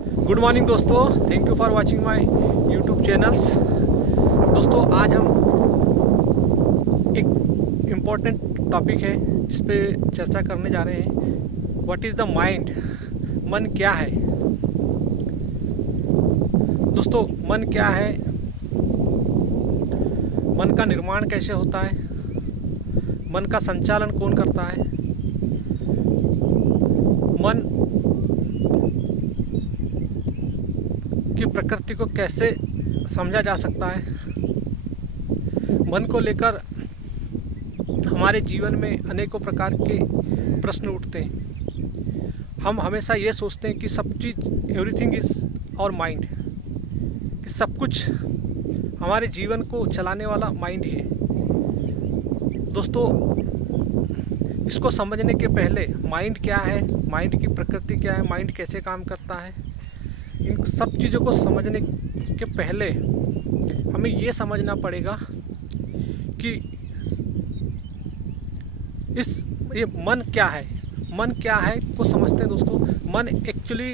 Good morning दोस्तों, thank you for watching my YouTube channels. दोस्तों आज हम एक इम्पॉर्टेंट टॉपिक है इस पे चर्चा करने जा रहे हैं। What is the mind? मन क्या है दोस्तों? मन क्या है? मन का निर्माण कैसे होता है? मन का संचालन कौन करता है? मन की प्रकृति को कैसे समझा जा सकता है? मन को लेकर हमारे जीवन में अनेकों प्रकार के प्रश्न उठते हैं। हम हमेशा ये सोचते हैं कि सब चीज़ एवरीथिंग इज़ आवर माइंड, कि सब कुछ हमारे जीवन को चलाने वाला माइंड ही है। दोस्तों इसको समझने के पहले माइंड क्या है, माइंड की प्रकृति क्या है, माइंड कैसे काम करता है, इन सब चीज़ों को समझने के पहले हमें ये समझना पड़ेगा कि ये मन क्या है। मन क्या है को समझते हैं दोस्तों। मन एक्चुअली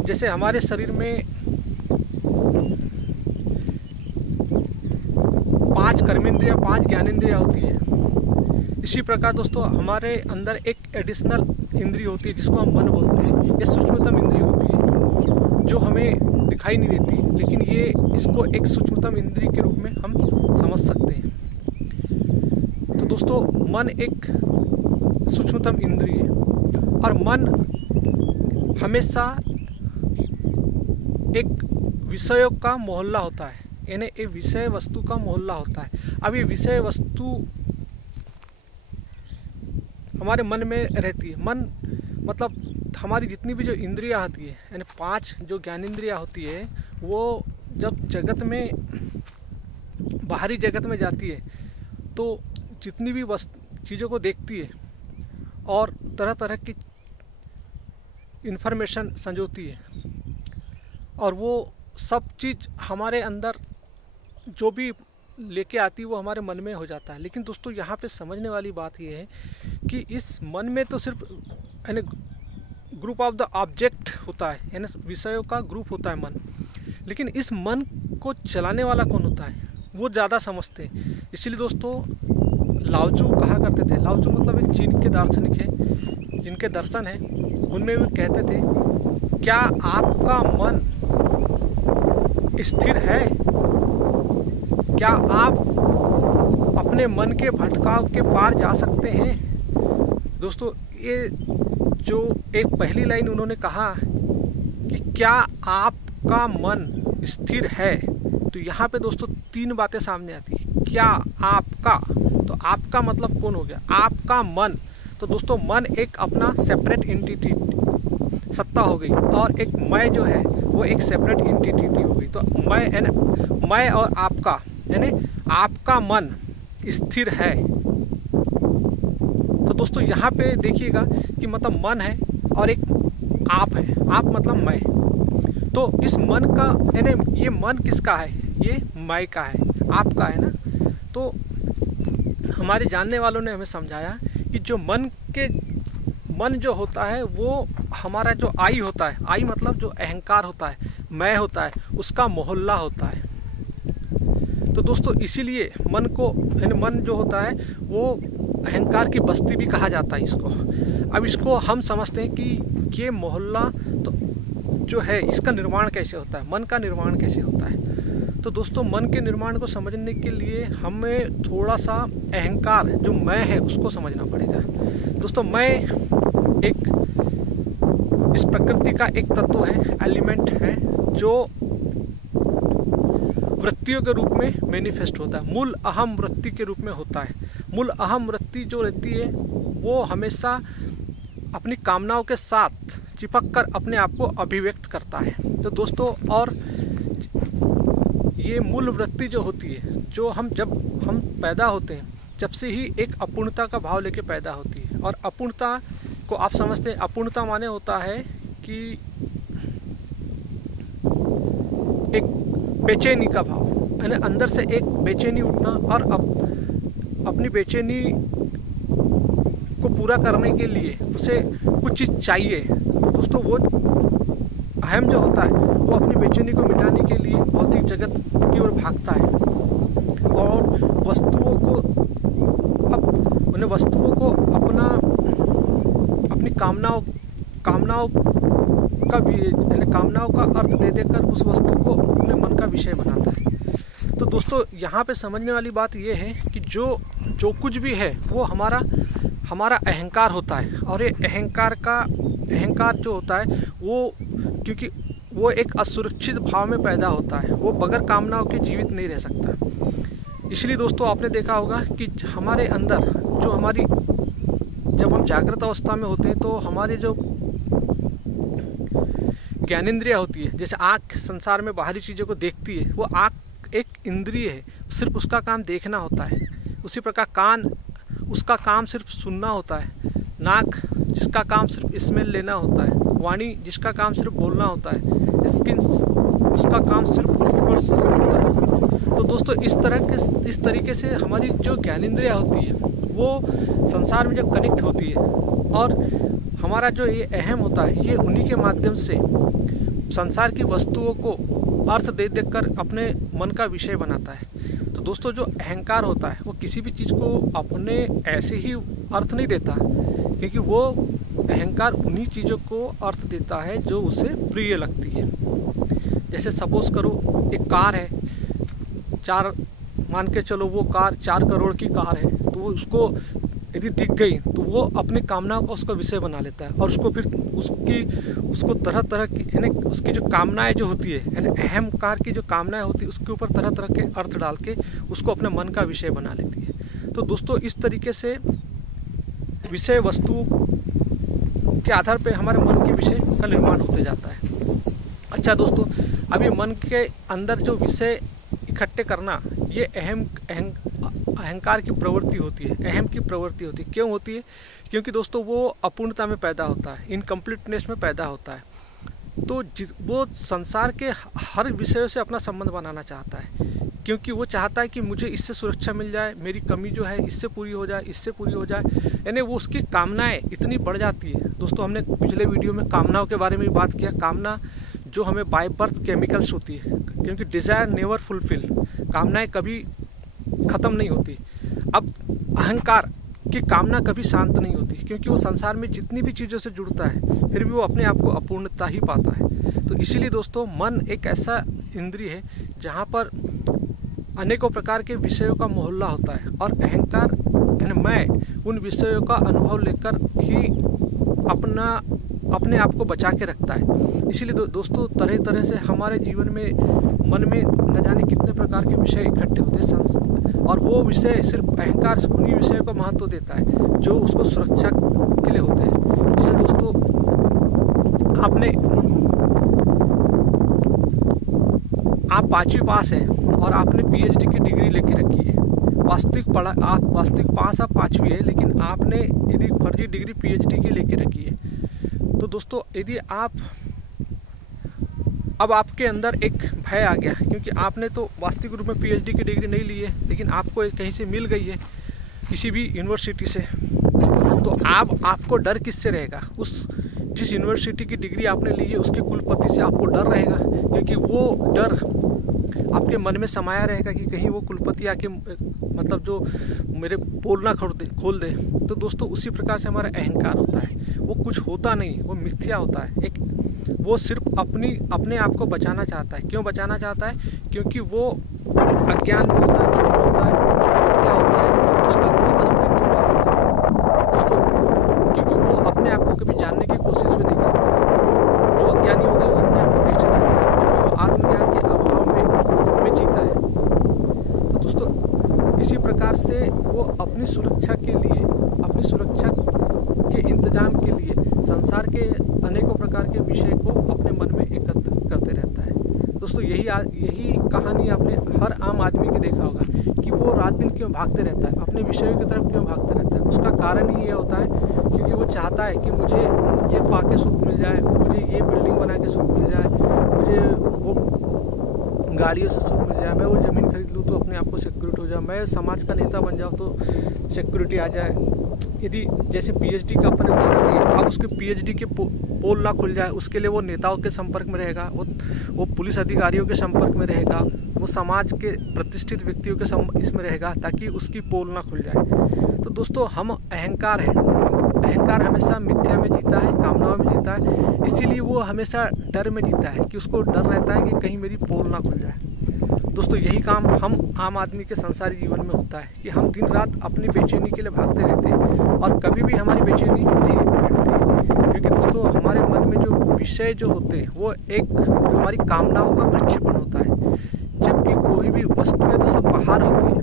जैसे हमारे शरीर में 5 कर्मेंद्रियाँ 5 ज्ञानेंद्रियाँ होती है, इसी प्रकार दोस्तों हमारे अंदर एक एडिशनल इंद्रिय होती है जिसको हम मन बोलते हैं। ये सूक्ष्मतम इंद्रिय होती है जो हमें दिखाई नहीं देती, लेकिन ये इसको एक सूक्ष्मतम इंद्रिय के रूप में हम समझ सकते हैं। तो दोस्तों मन एक सूक्ष्मतम इंद्रिय है और मन हमेशा एक विषयों का मोहल्ला होता है, यानी एक विषय वस्तु का मोहल्ला होता है। अब ये विषय वस्तु हमारे मन में रहती है। मन मतलब हमारी जितनी भी जो इंद्रियां होती है, यानी 5 जो ज्ञानेंद्रियां होती है, वो जब जगत में बाहरी जगत में जाती है तो जितनी भी चीज़ों को देखती है और तरह तरह की इन्फॉर्मेशन संजोती है, और वो सब चीज़ हमारे अंदर जो भी लेके आती है वो हमारे मन में हो जाता है। लेकिन दोस्तों यहाँ पे समझने वाली बात ये है कि इस मन में तो सिर्फ यानी ग्रुप ऑफ द ऑब्जेक्ट होता है, यानी विषयों का ग्रुप होता है मन, लेकिन इस मन को चलाने वाला कौन होता है वो ज़्यादा समझते हैं। इसलिए दोस्तों लाओजू कहा करते थे, लाओजू मतलब एक चीन के दार्शनिक है जिनके दर्शन हैं, उनमें वे कहते थे, क्या आपका मन स्थिर है? क्या आप अपने मन के भटकाव के पार जा सकते हैं? दोस्तों ये जो एक पहली लाइन उन्होंने कहा कि क्या आपका मन स्थिर है, तो यहाँ पे दोस्तों 3 बातें सामने आती है। क्या आपका, तो आपका मतलब कौन हो गया? आपका मन। तो दोस्तों मन एक अपना सेपरेट एंटिटी सत्ता हो गई, और एक मैं जो है वो एक सेपरेट एंटिटी हो गई। तो मैं और आपका, यानी आपका मन स्थिर है। तो दोस्तों यहाँ पे देखिएगा कि मतलब मन है और एक आप है, आप मतलब मैं। तो इस मन का, यानी ये मन किसका है? ये मैं का है, आपका है ना। तो हमारे जानने वालों ने हमें समझाया कि जो मन जो होता है वो हमारा जो आई होता है, आई मतलब जो अहंकार होता है, मैं होता है, उसका मोहल्ला होता है। तो दोस्तों इसीलिए मन को, यानी मन जो होता है वो अहंकार की बस्ती भी कहा जाता है इसको। अब इसको हम समझते हैं कि ये मोहल्ला तो जो है इसका निर्माण कैसे होता है, मन का निर्माण कैसे होता है। तो दोस्तों मन के निर्माण को समझने के लिए हमें थोड़ा सा अहंकार जो मैं है उसको समझना पड़ेगा। दोस्तों मैं एक इस प्रकृति का एक तत्व है, एलिमेंट है, जो वृत्तियों के रूप में मैनिफेस्ट होता है, मूल अहम वृत्ति के रूप में होता है। मूल अहम वृत्ति जो रहती है वो हमेशा अपनी कामनाओं के साथ चिपक कर अपने आप को अभिव्यक्त करता है। तो दोस्तों और ये मूल वृत्ति जो होती है, जो जब हम पैदा होते हैं, जब से ही एक अपूर्णता का भाव लेके पैदा होती है। और अपूर्णता को आप समझते हैं, अपूर्णता माने होता है कि एक बेचैनी का भाव, यानी अंदर से एक बेचैनी उठना, और अपनी बेचैनी को पूरा करने के लिए उसे कुछ चीज़ चाहिए। तो दोस्तों वो अहम जो होता है वो अपनी बेचैनी को मिटाने के लिए भौतिक जगत की ओर भागता है और वस्तुओं को अपनी कामनाओं का अर्थ दे देकर उस वस्तु को अपने मन का विषय बनाता है। तो दोस्तों यहाँ पे समझने वाली बात ये है कि जो कुछ भी है वो हमारा अहंकार होता है। और ये अहंकार जो होता है वो, क्योंकि वो एक असुरक्षित भाव में पैदा होता है, वो बगैर कामनाओं के जीवित नहीं रह सकता। इसलिए दोस्तों आपने देखा होगा कि हमारे अंदर जब हम जागृत अवस्था में होते हैं तो हमारे जो ज्ञानेंद्रिया होती है, जैसे आँख संसार में बाहरी चीज़ों को देखती है, वो आँख एक इंद्रिय है, सिर्फ उसका काम देखना होता है। उसी प्रकार कान, उसका काम सिर्फ सुनना होता है। नाक, जिसका काम सिर्फ स्मेल लेना होता है। वाणी, जिसका काम सिर्फ बोलना होता है। स्किन, उसका काम सिर्फ स्पर्श होता है। तो दोस्तों इस तरीके से हमारी जो ज्ञानेंद्रिया होती है वो संसार में जब कनेक्ट होती है और हमारा जो ये अहम होता है ये उन्हीं के माध्यम से संसार की वस्तुओं को अर्थ दे देकर अपने मन का विषय बनाता है। तो दोस्तों जो अहंकार होता है वो किसी भी चीज़ को अपने ऐसे ही अर्थ नहीं देता, क्योंकि वो अहंकार उन्हीं चीज़ों को अर्थ देता है जो उसे प्रिय लगती है। जैसे सपोज करो एक कार है, मान के चलो वो कार 4 करोड़ की कार है, तो उसको यदि दिख गई तो वो अपनी कामनाओं का उसका विषय बना लेता है और उसको फिर उसको तरह तरह की, यानी उसकी जो कामनाएं जो होती है, यानी अहम कार की जो कामनाएं होती है उसके ऊपर तरह तरह के अर्थ डाल के उसको अपने मन का विषय बना लेती है। तो दोस्तों इस तरीके से विषय वस्तु के आधार पर हमारे मन के विषय का निर्माण होते जाता है। अच्छा दोस्तों, अभी मन के अंदर जो विषय इकट्ठे करना, ये अहंकार की प्रवृत्ति होती है, अहम की प्रवृत्ति होती है। क्यों होती है? क्योंकि दोस्तों वो अपूर्णता में पैदा होता है, इनकम्प्लीटनेस में पैदा होता है। तो वो संसार के हर विषयों से अपना संबंध बनाना चाहता है, क्योंकि वो चाहता है कि मुझे इससे सुरक्षा मिल जाए, मेरी कमी जो है इससे पूरी हो जाए, इससे पूरी हो जाए। यानी वो उसकी कामनाएं इतनी बढ़ जाती है। दोस्तों हमने पिछले वीडियो में कामनाओं के बारे में भी बात किया। कामना जो हमें बाय बर्थ केमिकल्स होती है, क्योंकि डिज़ायर नेवर फुलफिल, कामनाएं कभी ख़त्म नहीं होती। अब अहंकार की कामना कभी शांत नहीं होती, क्योंकि वो संसार में जितनी भी चीज़ों से जुड़ता है फिर भी वो अपने आप को अपूर्णता ही पाता है। तो इसीलिए दोस्तों मन एक ऐसा इंद्रिय है जहाँ पर अनेकों प्रकार के विषयों का मोहल्ला होता है, और अहंकार यानी मैं उन विषयों का अनुभव लेकर ही अपने आप को बचा के रखता है। इसीलिए दोस्तों तरह तरह से हमारे जीवन में मन में न जाने कितने प्रकार के विषय इकट्ठे होते हैं, और वो विषय सिर्फ अहंकार उन्हीं विषयों को महत्व देता है जो उसको सुरक्षा के लिए होते हैं। जैसे दोस्तों आप 5वीं पास हैं और आपने PhD की डिग्री लेके रखी है। वास्तविक पास आप 5वीं है, लेकिन आपने यदि फर्जी डिग्री PhD की लेके रखी है। तो दोस्तों यदि अब आपके अंदर एक भय आ गया, क्योंकि आपने तो वास्तविक रूप में PhD की डिग्री नहीं ली है, लेकिन आपको कहीं से मिल गई है किसी भी यूनिवर्सिटी से। तो आपको डर किससे रहेगा? जिस यूनिवर्सिटी की डिग्री आपने ली है उसके कुलपति से आपको डर रहेगा, क्योंकि वो डर आपके मन में समाया रहेगा कि कहीं वो कुलपति आके मतलब जो मेरे बोलना खोल दे। तो दोस्तों उसी प्रकार से हमारा अहंकार होता है, वो कुछ होता नहीं, वो मिथ्या होता है। वो सिर्फ अपने आप को बचाना चाहता है। क्यों बचाना चाहता है? क्योंकि वो अज्ञान में होता है, झूठ होता है, मिथ्या होता है, उसका कोई अस्तित्व नहीं होता दोस्तों, क्योंकि वो अपने आप को कभी जानने की कोशिश भी नहीं करता। जो अज्ञानी होगा वो अपने आप को कैसे जानेगा, क्योंकि वो आत्मज्ञान के अभाव में जीता है। तो दोस्तों इसी प्रकार से वो अपनी सुरक्षा के इंतजाम के लिए संसार के अनेकों प्रकार के विषय को अपने मन में एकत्रित करते रहता है। दोस्तों यही कहानी आपने हर आम आदमी के देखा होगा कि वो रात दिन क्यों भागते रहता है, अपने विषयों की तरफ क्यों भागते रहता है। उसका कारण ही ये होता है क्योंकि वो चाहता है कि मुझे ये पाके सुख मिल जाए, मुझे ये बिल्डिंग बना के सुख मिल जाए, मुझे वो गाड़ियों से सुख मिल जाए, मैं वो ज़मीन खरीद लूँ तो अपने आप को सिक्योरिटी हो जाए, मैं समाज का नेता बन जाऊँ तो सिक्योरिटी आ जाए। यदि जैसे PhD का अपने अब उसके PhD के पोल ना खुल जाए उसके लिए वो नेताओं के संपर्क में रहेगा, वो पुलिस अधिकारियों के संपर्क में रहेगा, वो समाज के प्रतिष्ठित व्यक्तियों के इसमें रहेगा ताकि उसकी पोल ना खुल जाए। तो दोस्तों हम अहंकार है, अहंकार हमेशा मिथ्या में जीता है, कामनाओं में जीता है, इसीलिए वो हमेशा डर में जीता है कि उसको डर रहता है कि कहीं मेरी पोल ना खुल जाए। दोस्तों यही काम हम आम आदमी के संसारी जीवन में होता है कि हम दिन रात अपनी बेचैनी के लिए भागते रहते हैं और कभी भी हमारी बेचैनी नहीं मिटती, क्योंकि दोस्तों हमारे मन में जो विषय जो होते हैं वो एक हमारी कामनाओं का प्रक्षेपण होता है। जबकि कोई भी वस्तुएं तो सब बाहर होती है,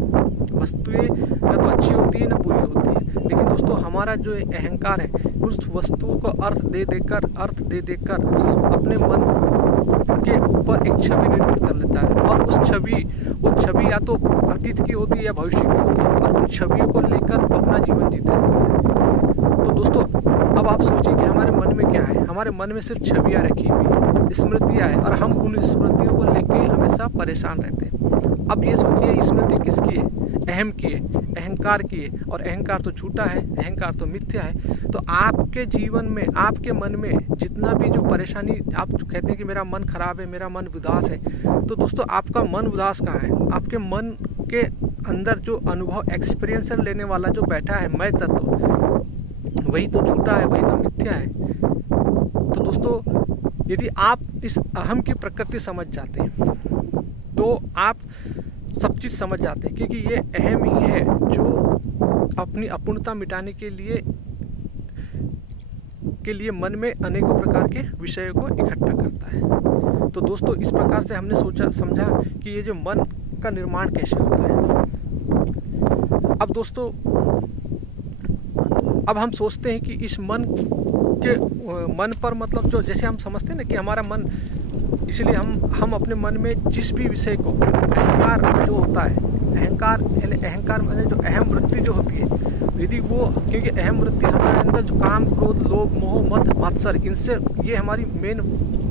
वस्तुएं न तो अच्छी होती है न बुरी होती है, लेकिन दोस्तों हमारा जो अहंकार है उस वस्तुओं को अर्थ दे देकर उस अपने मन के ऊपर एक छवि निर्मित कर लेता है और वो छवि या तो अतीत की होती है या भविष्य की होती है और उन छवियों को लेकर अपना जीवन जीते रहता है। तो दोस्तों अब आप सोचिए कि हमारे मन में क्या है, हमारे मन में सिर्फ छवियाँ रखी हुई है, स्मृतियाँ हैं और हम उन स्मृतियों को लेके हमेशा परेशान रहते हैं। अब ये सोचिए स्मृति किसकी है, अहम की है, अहंकार की है, और अहंकार तो झूठा है, अहंकार तो मिथ्या है। तो आपके जीवन में, आपके मन में जितना भी जो परेशानी, आप कहते हैं कि मेरा मन खराब है, मेरा मन उदास है, तो दोस्तों आपका मन उदास कहाँ है? आपके मन के अंदर जो अनुभव एक्सपीरियंस लेने वाला जो बैठा है मैं तत्व, वही तो झूठा है, वही तो मिथ्या है। तो दोस्तों यदि आप इस अहम की प्रकृति समझ जाते हैं तो आप सब चीज़ समझ जाते हैं, क्योंकि ये अहम ही है जो अपनी अपूर्णता मिटाने के लिए मन में अनेकों प्रकार के विषयों को इकट्ठा करता है। तो दोस्तों इस प्रकार से हमने समझा कि ये जो मन का निर्माण कैसे होता है। अब दोस्तों अब हम सोचते हैं कि इस मन पर मतलब जो जैसे हम समझते हैं ना कि हमारा मन, इसलिए हम अपने मन में जिस भी विषय को, अहंकार जो होता है, अहंकार माने जो अहम वृत्ति जो होती है, यदि वो, क्योंकि अहम वृत्ति हमारे अंदर जो काम, क्रोध, लोभ, मोह, मद, मात्सर, इनसे ये हमारी मेन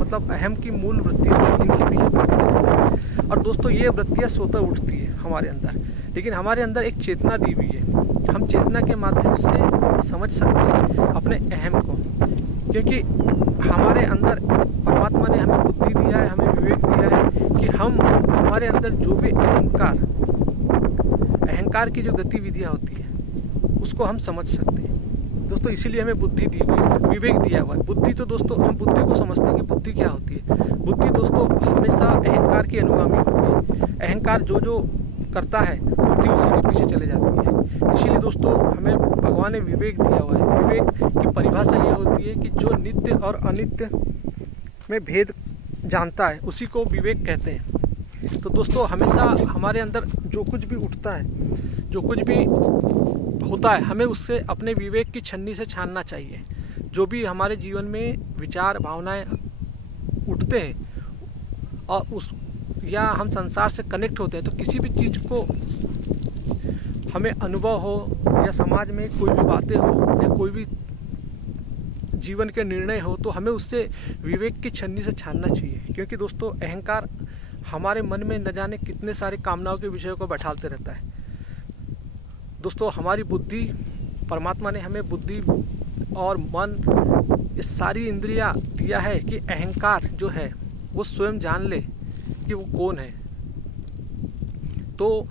मतलब अहम की मूल वृत्ति है, इनके पीछे भागते रहते हैं। और दोस्तों ये वृत्तियाँ स्वतः उठती है हमारे अंदर, लेकिन हमारे अंदर एक चेतना दी हुई है, हम चेतना के माध्यम से समझ सकते हैं अपने अहम को, क्योंकि हमारे अंदर परमात्मा ने हमें बुद्धि दिया है, हमें विवेक दिया है कि हम हमारे अंदर जो भी अहंकार की जो गतिविधियाँ होती है उसको हम समझ सकते हैं। दोस्तों इसीलिए हमें बुद्धि दी हुई है, विवेक दिया हुआ है। बुद्धि तो दोस्तों हम बुद्धि को समझते हैं कि बुद्धि क्या होती है। बुद्धि दोस्तों हमेशा अहंकार की अनुगामी होती है, अहंकार जो करता है बुद्धि उसी के पीछे चले जाती है। इसीलिए दोस्तों हमें भगवान ने विवेक दिया हुआ है। विवेक की परिभाषा ये होती है कि जो नित्य और अनित्य में भेद जानता है उसी को विवेक कहते हैं। तो दोस्तों हमेशा हमारे अंदर जो कुछ भी उठता है, जो कुछ भी होता है, हमें उससे अपने विवेक की छन्नी से छानना चाहिए। जो भी हमारे जीवन में विचार, भावनाएं उठते हैं और या हम संसार से कनेक्ट होते हैं, तो किसी भी चीज़ को हमें अनुभव हो या समाज में कोई भी बातें हो या कोई भी जीवन के निर्णय हो, तो हमें उससे विवेक की छन्नी से छानना चाहिए। क्योंकि दोस्तों अहंकार हमारे मन में न जाने कितने सारे कामनाओं के विषयों को बैठालते रहता है। दोस्तों हमारी बुद्धि, परमात्मा ने हमें बुद्धि और मन, ये सारी इंद्रियां दिया है कि अहंकार जो है वो स्वयं जान ले कि वो कौन है, तो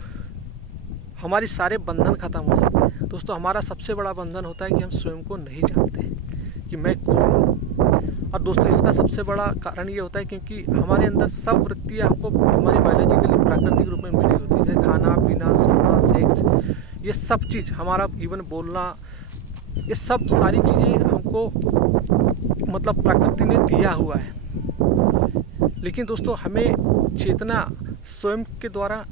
हमारी सारे बंधन खत्म हो जाते हैं। दोस्तों हमारा सबसे बड़ा बंधन होता है कि हम स्वयं को नहीं जानते कि मैं कौन हूँ। और दोस्तों इसका सबसे बड़ा कारण ये होता है क्योंकि हमारे अंदर सब वृत्तियाँ हमको हमारे बायोलॉजिकली प्राकृतिक रूप में मिली होती है, जैसे खाना पीना, सोना, सेक्स, ये सब चीज़, हमारा इवन बोलना, ये सब सारी चीज़ें हमको मतलब प्रकृति ने दिया हुआ है। लेकिन दोस्तों हमें चेतना स्वयं के द्वारा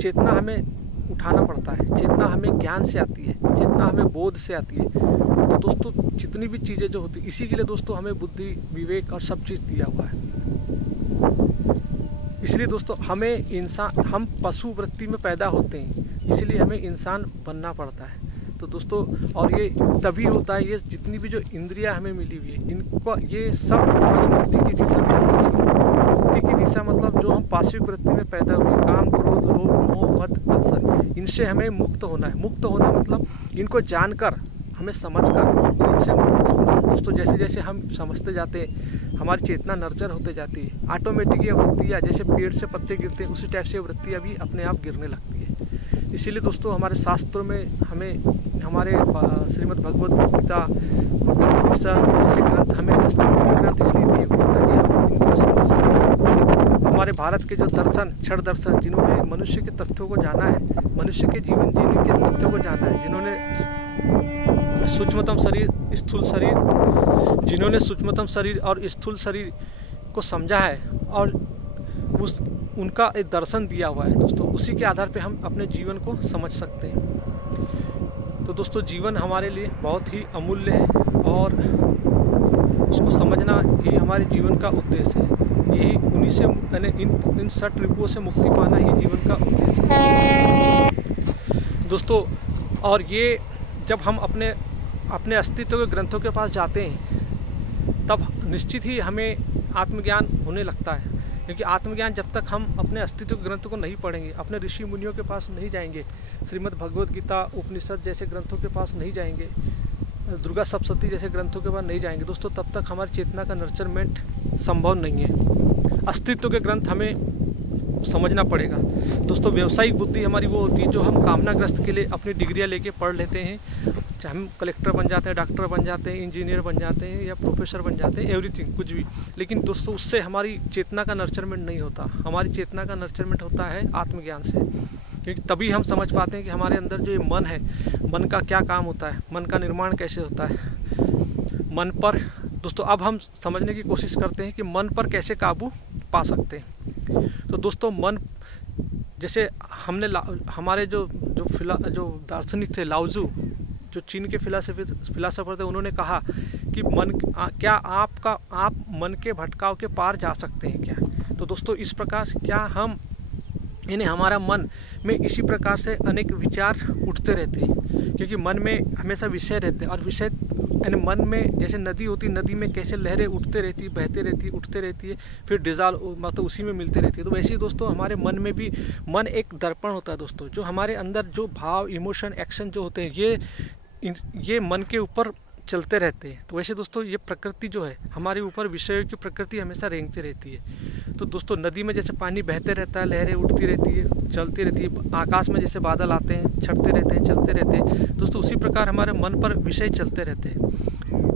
चेतना हमें उठाना पड़ता है। चेतना हमें ज्ञान से आती है, चेतना हमें बोध से आती है। तो दोस्तों जितनी भी चीज़ें जो होती, इसी के लिए दोस्तों हमें बुद्धि, विवेक और सब चीज़ दिया हुआ है। इसलिए दोस्तों हम पशु वृत्ति में पैदा होते हैं, इसलिए हमें इंसान बनना पड़ता है। तो दोस्तों और ये तभी होता है, ये जितनी भी जो इंद्रियां हमें मिली हुई है, इनको ये सब हमारी मुक्ति की दिशा में होनी चाहिए। मुक्ति की दिशा मतलब जो हम पाश्विक वृत्ति में पैदा हुए, काम, क्रोध, लोभ, मोह, मद, मत्सर, इनसे हमें मुक्त होना है। मुक्त होना मतलब इनको जानकर हमें समझकर इनसे मतलब दोस्तों जैसे जैसे हम समझते जाते हैं हमारी चेतना नर्चर होते जाती है। ऑटोमेटिक ये वृत्तियाँ जैसे पेड़ से पत्ते गिरते हैं उसी टाइप से वृत्तियाँ भी अपने आप गिरने लगती है। इसीलिए दोस्तों हमारे शास्त्रों में हमें हमारे श्रीमद् भगवद गीता जैसे ग्रंथ हमें अस्तित्व ग्रंथ इसलिए दिए हुए ताकि हम इनको समझ सकें। हमारे भारत के जो दर्शन क्षण दर्शन जिन्होंने मनुष्य के तथ्यों को जाना है, मनुष्य के जीवन जीने के तथ्यों को जाना है, जिन्होंने सूक्ष्मतम शरीर स्थूल शरीर जिन्होंने सूक्ष्मतम शरीर और स्थूल शरीर को समझा है और उनका एक दर्शन दिया हुआ है दोस्तों, उसी के आधार पे हम अपने जीवन को समझ सकते हैं। तो दोस्तों जीवन हमारे लिए बहुत ही अमूल्य है और उसको समझना ही हमारे जीवन का उद्देश्य है। यही उन्हीं से यानी इन सट रिपुओं से मुक्ति पाना ही जीवन का उद्देश्य है दोस्तों। और ये जब हम अपने अस्तित्व के ग्रंथों के पास जाते हैं तब निश्चित ही हमें आत्मज्ञान होने लगता है, क्योंकि आत्मज्ञान जब तक हम अपने अस्तित्व के ग्रंथों को नहीं पढ़ेंगे, अपने ऋषि मुनियों के पास नहीं जाएंगे, श्रीमद् भगवद गीता उपनिषद जैसे ग्रंथों के पास नहीं जाएंगे, दुर्गा सप्तशती जैसे ग्रंथों के पास नहीं जाएंगे दोस्तों, तब तक हमारी चेतना का नर्चरमेंट संभव नहीं है। अस्तित्व के ग्रंथ हमें समझना पड़ेगा दोस्तों। व्यावसायिक बुद्धि हमारी वो होती है जो हम कामनाग्रस्त के लिए अपनी डिग्रियाँ लेके पढ़ लेते हैं, चाहे हम कलेक्टर बन जाते हैं, डॉक्टर बन जाते हैं, इंजीनियर बन जाते हैं या प्रोफेसर बन जाते हैं, एवरीथिंग कुछ भी, लेकिन दोस्तों उससे हमारी चेतना का नर्चरमेंट नहीं होता। हमारी चेतना का नर्चरमेंट होता है आत्मज्ञान से, क्योंकि तभी हम समझ पाते हैं कि हमारे अंदर जो ये मन है, मन का क्या काम होता है, मन का निर्माण कैसे होता है। मन पर दोस्तों अब हम समझने की कोशिश करते हैं कि मन पर कैसे काबू पा सकते हैं। तो दोस्तों मन जैसे हमने हमारे जो दार्शनिक थे लाओजू, जो चीन के फिलासफर थे, उन्होंने कहा कि क्या आप मन के भटकाव के पार जा सकते हैं क्या। तो दोस्तों इस प्रकार से क्या हम हमारा मन में इसी प्रकार से अनेक विचार उठते रहते हैं, क्योंकि मन में हमेशा विषय रहते हैं और विषय मन में जैसे नदी होती है, नदी में कैसे लहरें उठते रहती है, बहते रहती है, उठते रहती है, फिर डिज़ॉल्व मतलब उसी में मिलती रहती है। तो वैसे ही दोस्तों हमारे मन में भी मन एक दर्पण होता है दोस्तों, जो हमारे अंदर जो भाव इमोशन एक्शन जो होते हैं ये मन के ऊपर चलते रहते हैं। तो वैसे दोस्तों ये प्रकृति जो है हमारे ऊपर, विषयों की प्रकृति हमेशा रेंगती रहती है। तो दोस्तों नदी में जैसे पानी बहते रहता है, लहरें उठती रहती है, चलती रहती है, आकाश में जैसे बादल आते हैं, छटते रहते हैं, चलते रहते हैं दोस्तों, उसी प्रकार हमारे मन पर विषय चलते रहते हैं।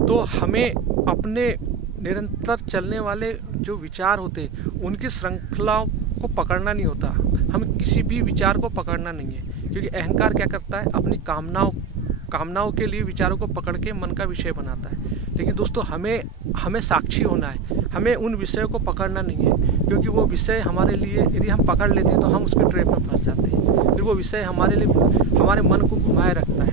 तो हमें अपने निरंतर चलने वाले जो विचार होते हैं उनकी श्रृंखलाओं को पकड़ना नहीं होता, हमें किसी भी विचार को पकड़ना नहीं है, क्योंकि अहंकार क्या करता है, अपनी कामनाओं के लिए विचारों को पकड़ के मन का विषय बनाता है। लेकिन दोस्तों हमें साक्षी होना है, हमें उन विषयों को पकड़ना नहीं है, क्योंकि वो विषय हमारे लिए यदि हम पकड़ लेते हैं तो हम उसके ट्रैप में फंस जाते हैं। फिर वो विषय हमारे लिए हमारे मन को घुमाए रखता है,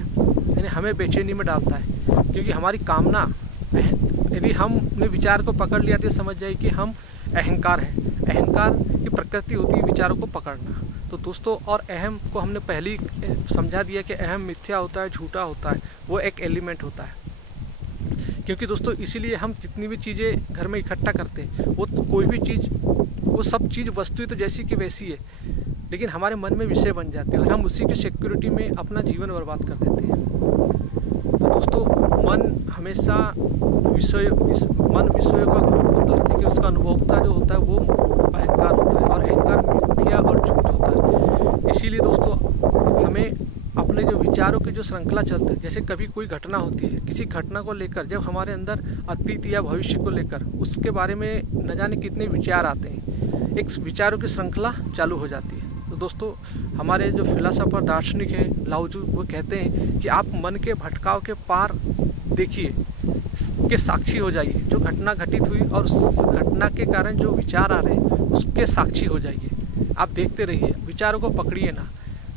यानी हमें बेचैनी में डालता है, क्योंकि हमारी कामना, यदि हमने विचार को पकड़ लिया तो समझ जाए कि हम अहंकार हैं। अहंकार की प्रकृति होती है विचारों को पकड़ना। तो दोस्तों और अहम को हमने पहले ही समझा दिया कि अहम मिथ्या होता है, झूठा होता है, वो एक एलिमेंट होता है। क्योंकि दोस्तों इसीलिए हम जितनी भी चीज़ें घर में इकट्ठा करते हैं वो कोई भी चीज़, वो सब चीज़ वस्तु तो जैसी की वैसी है, लेकिन हमारे मन में विषय बन जाते हैं और हम उसी की सिक्योरिटी में अपना जीवन बर्बाद कर देते हैं। तो दोस्तों मन हमेशा मन विषयों का ग्रुप होता है, लेकिन उसका अनुभोक्ता जो होता है वो अहंकार होता है, और अहंकार मिथ्या और झूठ होता है। इसीलिए दोस्तों हमें अपने जो विचारों की जो श्रृंखला चलते हैं, जैसे कभी कोई घटना होती है, किसी घटना को लेकर जब हमारे अंदर अतीत या भविष्य को लेकर उसके बारे में न जाने कितने विचार आते हैं, एक विचारों की श्रृंखला चालू हो जाती है। तो दोस्तों हमारे जो फिलासफर दार्शनिक है लाओजू, वो कहते हैं कि आप मन के भटकाव के पार देखिए, के साक्षी हो जाइए। जो घटना घटित हुई और उस घटना के कारण जो विचार आ रहे हैं उसके साक्षी हो जाइए, आप देखते रहिए, विचारों को पकड़िए ना।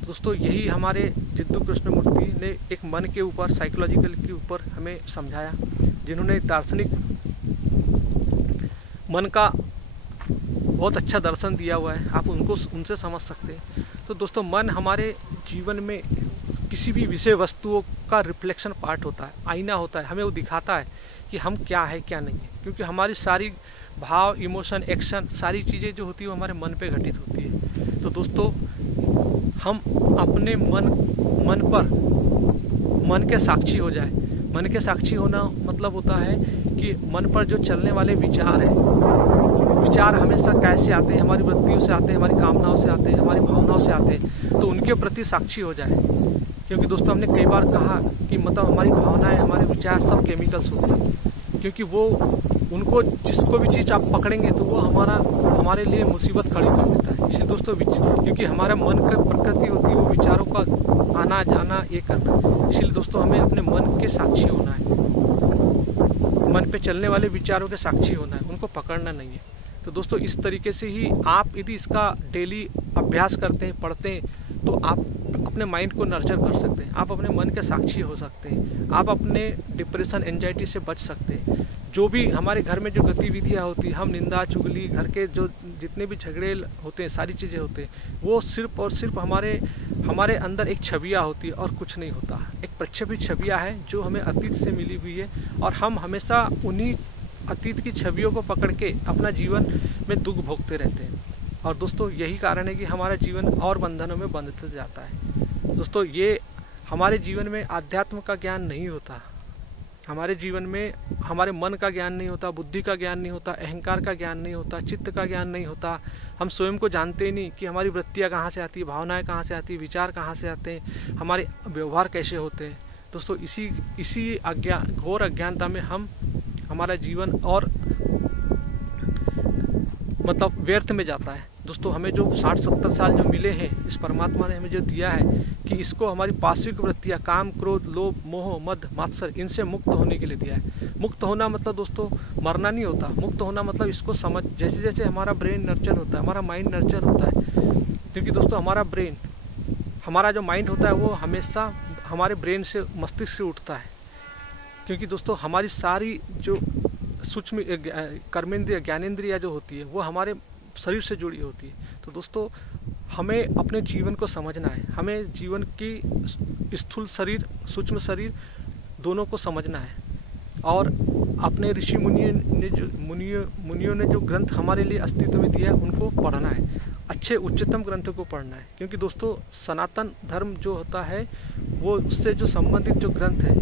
दोस्तों यही हमारे जिद्दू कृष्णमूर्ति ने एक मन के ऊपर, साइकोलॉजिकल के ऊपर हमें समझाया, जिन्होंने दार्शनिक मन का बहुत अच्छा दर्शन दिया हुआ है, आप उनसे समझ सकते हैं। तो दोस्तों मन हमारे जीवन में किसी भी विषय वस्तुओं का रिफ्लेक्शन पार्ट होता है, आईना होता है, हमें वो दिखाता है कि हम क्या है क्या नहीं है, क्योंकि हमारी सारी भाव इमोशन एक्शन सारी चीज़ें जो होती है वो हमारे मन पे घटित होती है। तो दोस्तों हम अपने मन पर मन के साक्षी हो जाए। मन के साक्षी होना मतलब होता है कि मन पर जो चलने वाले विचार हैं, विचार हमेशा कैसे आते हैं, हमारी वृत्तियों से आते हैं, हमारी कामनाओं से आते हैं, हमारी भावनाओं से आते हैं, तो उनके प्रति साक्षी हो जाए। क्योंकि दोस्तों हमने कई बार कहा कि मतलब हमारी भावनाएं, हमारे विचार सब केमिकल्स होते हैं, क्योंकि वो उनको जिसको भी चीज़ आप पकड़ेंगे तो वो हमारे लिए मुसीबत खड़ी कर देता है। इसलिए दोस्तों क्योंकि हमारा मन का प्रकृति होती है वो विचारों का आना जाना ये करना, इसलिए दोस्तों हमें अपने मन के साक्षी होना है, मन पे चलने वाले विचारों के साक्षी होना है, उनको पकड़ना नहीं है। तो दोस्तों इस तरीके से ही आप यदि इसका डेली अभ्यास करते हैं, पढ़ते हैं, तो आप अपने माइंड को नर्चर कर सकते हैं, आप अपने मन के साक्षी हो सकते हैं, आप अपने डिप्रेशन एंजाइटी से बच सकते हैं। जो भी हमारे घर में जो गतिविधियाँ होती हैं, हम निंदा चुगली, घर के जो जितने भी झगड़े होते हैं, सारी चीज़ें होते हैं, वो सिर्फ और सिर्फ हमारे अंदर एक छवियाँ होती है और कुछ नहीं होता। एक प्रक्षेपित छवियाँ है जो हमें अतीत से मिली हुई है, और हम हमेशा उन्हीं अतीत की छवियों को पकड़ के अपना जीवन में दुख भोगते रहते हैं। और दोस्तों यही कारण है कि हमारा जीवन और बंधनों में बंधते जाता है। दोस्तों ये हमारे जीवन में आध्यात्म का ज्ञान नहीं होता, हमारे जीवन में हमारे मन का ज्ञान नहीं होता, बुद्धि का ज्ञान नहीं होता, अहंकार का ज्ञान नहीं होता, चित्त का ज्ञान नहीं होता। हम स्वयं को जानते ही नहीं कि हमारी वृत्तियाँ कहाँ से आती है, भावनाएं कहाँ से आती है, विचार कहाँ से आते हैं, हमारे व्यवहार कैसे होते हैं। दोस्तों इसी घोर अज्ञानता में हमारा जीवन और मतलब व्यर्थ में जाता है। दोस्तों हमें जो 60-70 साल जो मिले हैं, इस परमात्मा ने हमें जो दिया है कि इसको हमारी पार्श्विक वृत्तियाँ काम, क्रोध, लोभ, मोह, मद, मात्सर्य, इनसे मुक्त होने के लिए दिया है। मुक्त होना मतलब दोस्तों मरना नहीं होता, मुक्त होना मतलब इसको समझ, जैसे जैसे हमारा ब्रेन नर्चर होता है, हमारा माइंड नर्चर होता है, क्योंकि दोस्तों हमारा जो माइंड होता है वो हमेशा हमारे ब्रेन से, मस्तिष्क से उठता है। क्योंकि दोस्तों हमारी सारी जो सूक्ष्म कर्मेंद्रिय, ज्ञानेंद्रिया जो होती है वो हमारे शरीर से जुड़ी होती है। तो दोस्तों हमें अपने जीवन को समझना है, हमें जीवन की स्थूल शरीर, सूक्ष्म शरीर दोनों को समझना है। और अपने ऋषि मुनियों ने जो ग्रंथ हमारे लिए अस्तित्व में दिया है उनको पढ़ना है, अच्छे उच्चतम ग्रंथों को पढ़ना है। क्योंकि दोस्तों सनातन धर्म जो होता है वो उससे जो संबंधित जो ग्रंथ है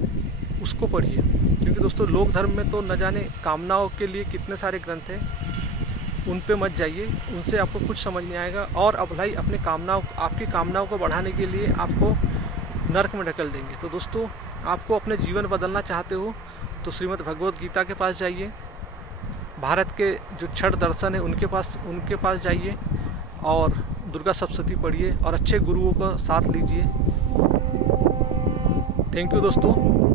उसको पढ़िए। क्योंकि दोस्तों लोक धर्म में तो न जाने कामनाओं के लिए कितने सारे ग्रंथ हैं, उन पे मत जाइए, उनसे आपको कुछ समझ नहीं आएगा। और अब भाई आपकी कामनाओं को बढ़ाने के लिए आपको नर्क में ढकेल देंगे। तो दोस्तों आपको अपने जीवन बदलना चाहते हो तो श्रीमद् भगवत गीता के पास जाइए, भारत के जो 6 दर्शन है उनके पास जाइए, और दुर्गा सप्तशती पढ़िए और अच्छे गुरुओं का साथ लीजिए। थैंक यू दोस्तों।